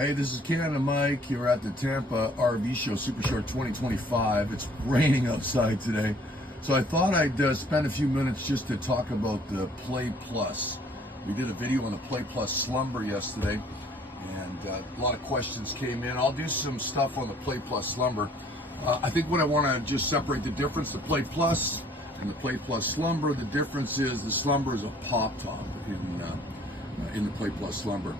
Hey, this is Canada Mike here at the Tampa RV Show, Super Short 2025. It's raining outside today, so I thought I'd spend a few minutes just to talk about the Play Plus. We did a video on the Play Plus Slumber yesterday, and a lot of questions came in. I'll do some stuff on the Play Plus Slumber. I think what I want to just separate the difference, the Play Plus and the Play Plus Slumber. The difference is the Slumber is a pop top in the Play Plus Slumber.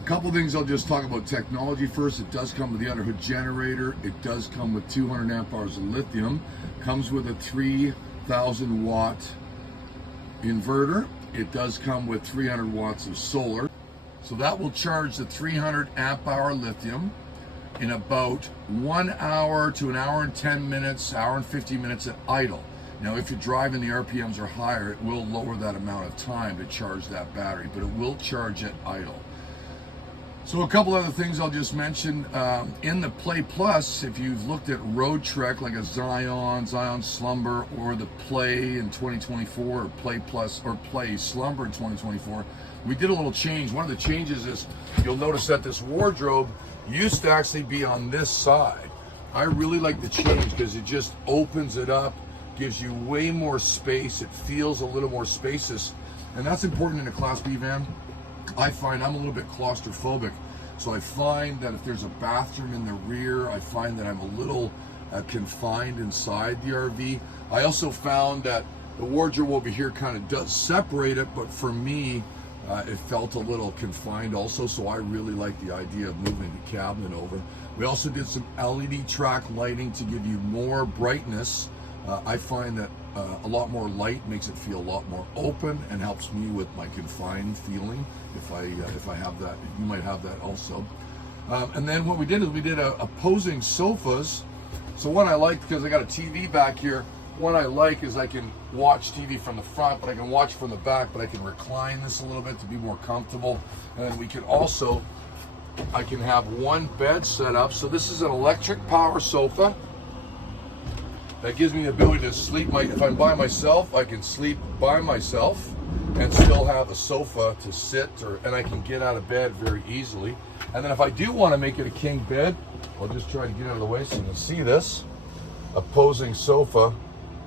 A couple things I'll just talk about technology first. It does come with the underhood generator. It does come with 200 amp hours of lithium. Comes with a 3,000 watt inverter. It does come with 300 watts of solar. So that will charge the 300 amp hour lithium in about 1 hour to an hour and 10 minutes, hour and 50 minutes at idle. Now, if you're driving, the RPMs are higher, it will lower that amount of time to charge that battery, but it will charge at idle. So a couple other things I'll just mention. In the Play Plus, if you've looked at Roadtrek, like a Zion Slumber, or the Play in 2024, or Play Plus, or Play Slumber in 2024, we did a little change. One of the changes is, you'll notice that this wardrobe used to actually be on this side. I really like the change because it just opens it up, gives you way more space. It feels a little more spacious, and that's important in a Class B van. I find I'm a little bit claustrophobic, so I find that if there's a bathroom in the rear, I find that I'm a little confined inside the RV. I also found that the wardrobe over here kind of does separate it, but for me, it felt a little confined also, so I really like the idea of moving the cabinet over. We also did some LED track lighting to give you more brightness. I find that a lot more light makes it feel a lot more open and helps me with my confined feeling. If I have that, you might have that also. And then what we did is we did opposing sofas. So what I like, because I got a TV back here, what I like is I can watch TV from the front, but I can watch from the back, but I can recline this a little bit to be more comfortable. And then we can also, I can have one bed set up. So this is an electric power sofa. That gives me the ability to sleep. If I'm by myself, I can sleep by myself and still have a sofa to sit, and I can get out of bed very easily. And then if I do want to make it a king bed, I'll just try to get out of the way so you can see this opposing sofa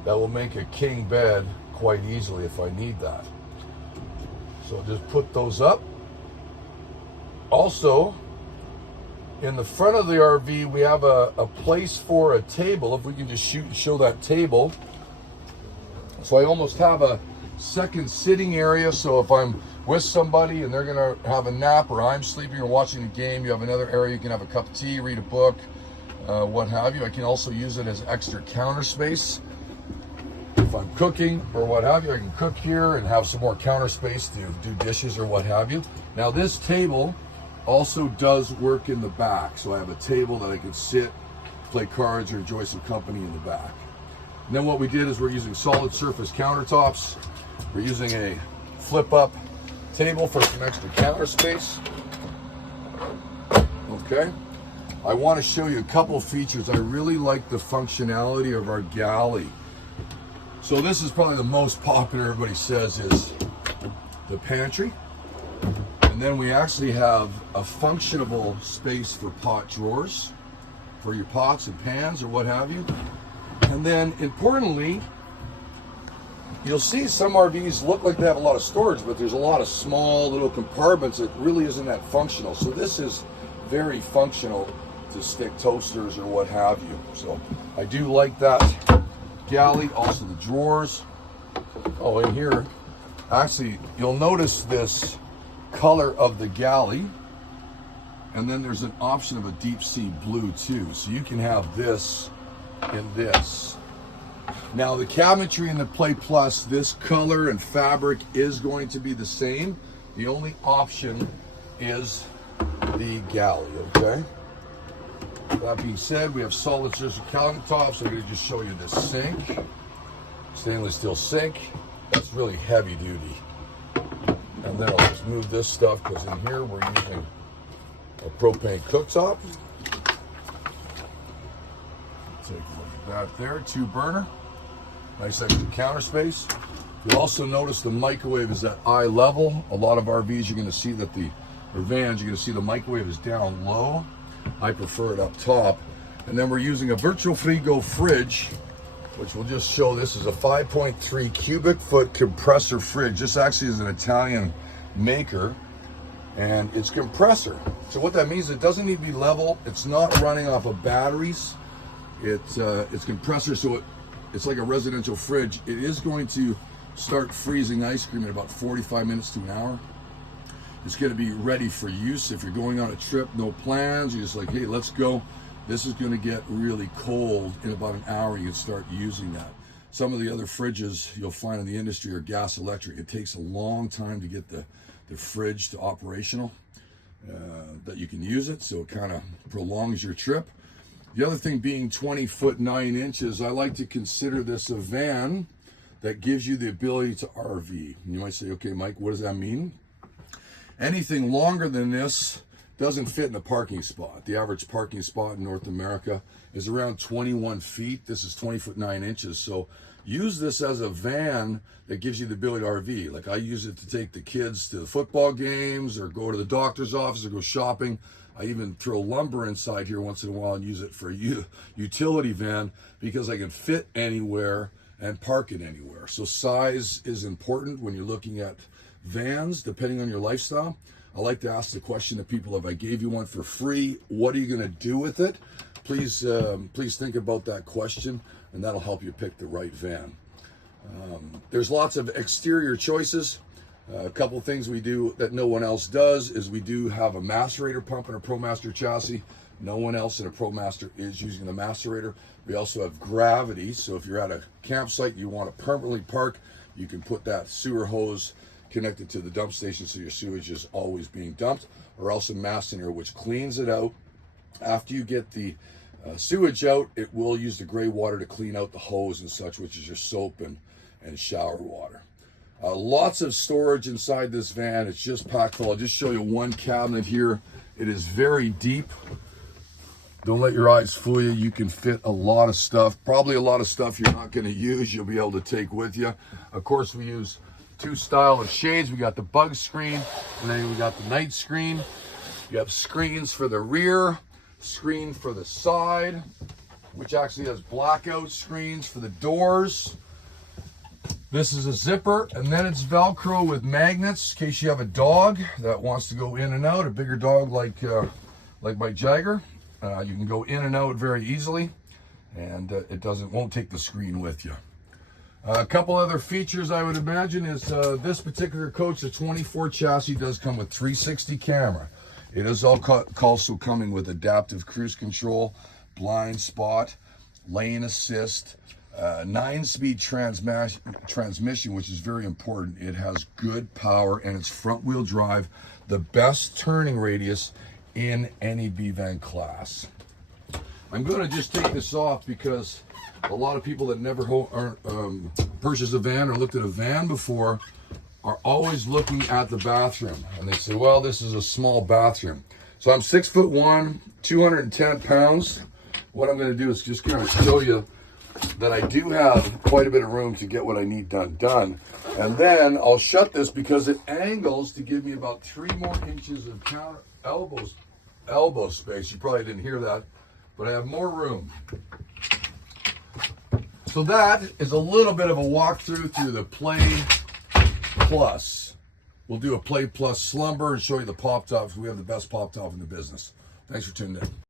that will make a king bed quite easily if I need that. So I'll just put those up. Also, in the front of the RV, we have a place for a table. If we can just show that table. So I almost have a second sitting area. So if I'm with somebody and they're gonna have a nap, or I'm sleeping or watching the game, you have another area. You can have a cup of tea, read a book, what have you. I can also use it as extra counter space. If I'm cooking or what have you, I can cook here and have some more counter space to do dishes or what have you. Now this table also does work in the back, so I have a table that I can sit, play cards, or enjoy some company in the back. And then what we did is we're using solid surface countertops. We're using a flip-up table for some extra counter space. Okay, I want to show you a couple features. I really like the functionality of our galley. So this is probably the most popular, everybody says, is the pantry. And then we actually have a functionable space for pot drawers, for your pots and pans or what have you. And then importantly, you'll see some RVs look like they have a lot of storage, but there's a lot of small little compartments that really isn't that functional. So this is very functional to stick toasters or what have you. So I do like that galley. Also the drawers. Oh, in here, actually, you'll notice this color of the galley, and then there's an option of a deep sea blue too, so you can have this in this. Now the cabinetry in the Play Plus, this color and fabric is going to be the same. The only option is the galley. Okay, that being said, we have solid surface countertops. I'm going to just show you this sink, stainless steel sink. That's really heavy duty. And then I'll just move this stuff, because in here we're using a propane cooktop. Take a look at that there, 2-burner. Nice extra counter space. You'll also notice the microwave is at eye level. A lot of RVs, you're going to see that the or vans, you're going to see the microwave is down low. I prefer it up top. And then we're using a Vitrifrigo fridge, which we'll just show. This is a 5.3 cubic foot compressor fridge. This actually is an Italian maker, and it's compressor. So what that means, it doesn't need to be level. It's not running off of batteries. It's compressor, so it's like a residential fridge. It is going to start freezing ice cream in about 45 minutes to an hour. It's going to be ready for use if you're going on a trip, no plans. You're just like, hey, let's go. This is going to get really cold in about an hour. You can start using that. Some of the other fridges you'll find in the industry are gas electric. It takes a long time to get the fridge to operational, that you can use it, so it kind of prolongs your trip. The other thing being 20 foot 9 inches, I like to consider this a van that gives you the ability to RV. And you might say, okay, Mike, what does that mean? Anything longer than this doesn't fit in a parking spot. The average parking spot in North America is around 21 feet. This is 20 foot 9 inches. So use this as a van that gives you the ability to RV. Like I use it to take the kids to the football games or go to the doctor's office or go shopping. I even throw lumber inside here once in a while and use it for a utility van because I can fit anywhere and park it anywhere. So size is important when you're looking at vans, depending on your lifestyle. I like to ask the question to people, if I gave you one for free, what are you going to do with it? Please think about that question, and that'll help you pick the right van. There's lots of exterior choices. A couple things we do that no one else does is we do have a Maserator pump in a ProMaster chassis. No one else in a ProMaster is using the Maserator. We also have gravity, so if you're at a campsite you want to permanently park, you can put that sewer hose connected to the dump station so your sewage is always being dumped, or else a Maserator which cleans it out. After you get the sewage out, it will use the gray water to clean out the hose and such, which is your soap and shower water. Lots of storage inside this van. It's just packed full. I'll just show you one cabinet here. It is very deep. Don't let your eyes fool you. You can fit a lot of stuff. Probably a lot of stuff you're not going to use, you'll be able to take with you. Of course, we use two style of shades. We got the bug screen, and then we got the night screen. You have screens for the rear, screen for the side, which actually has blackout screens for the doors. This is a zipper, and then it's Velcro with magnets in case you have a dog that wants to go in and out. A bigger dog like my Jagger, you can go in and out very easily, and it won't take the screen with you. A couple other features I would imagine is this particular coach, the 24 chassis, does come with 360 camera. It is also coming with adaptive cruise control, blind spot, lane assist, 9-speed transmission, which is very important. It has good power and it's front wheel drive, the best turning radius in any B-Van class. I'm going to just take this off because a lot of people that never purchased a van or looked at a van before are always looking at the bathroom, and they say, well, this is a small bathroom. So I'm 6'1", 210 pounds. What I'm going to do is just kind of show you that I do have quite a bit of room to get what I need done. And then I'll shut this because it angles to give me about 3 more inches of elbow space. You probably didn't hear that, but I have more room. So that is a little bit of a walkthrough through the Play Plus. We'll do a Play Plus slumber and show you the pop tops. We have the best pop top in the business. Thanks for tuning in.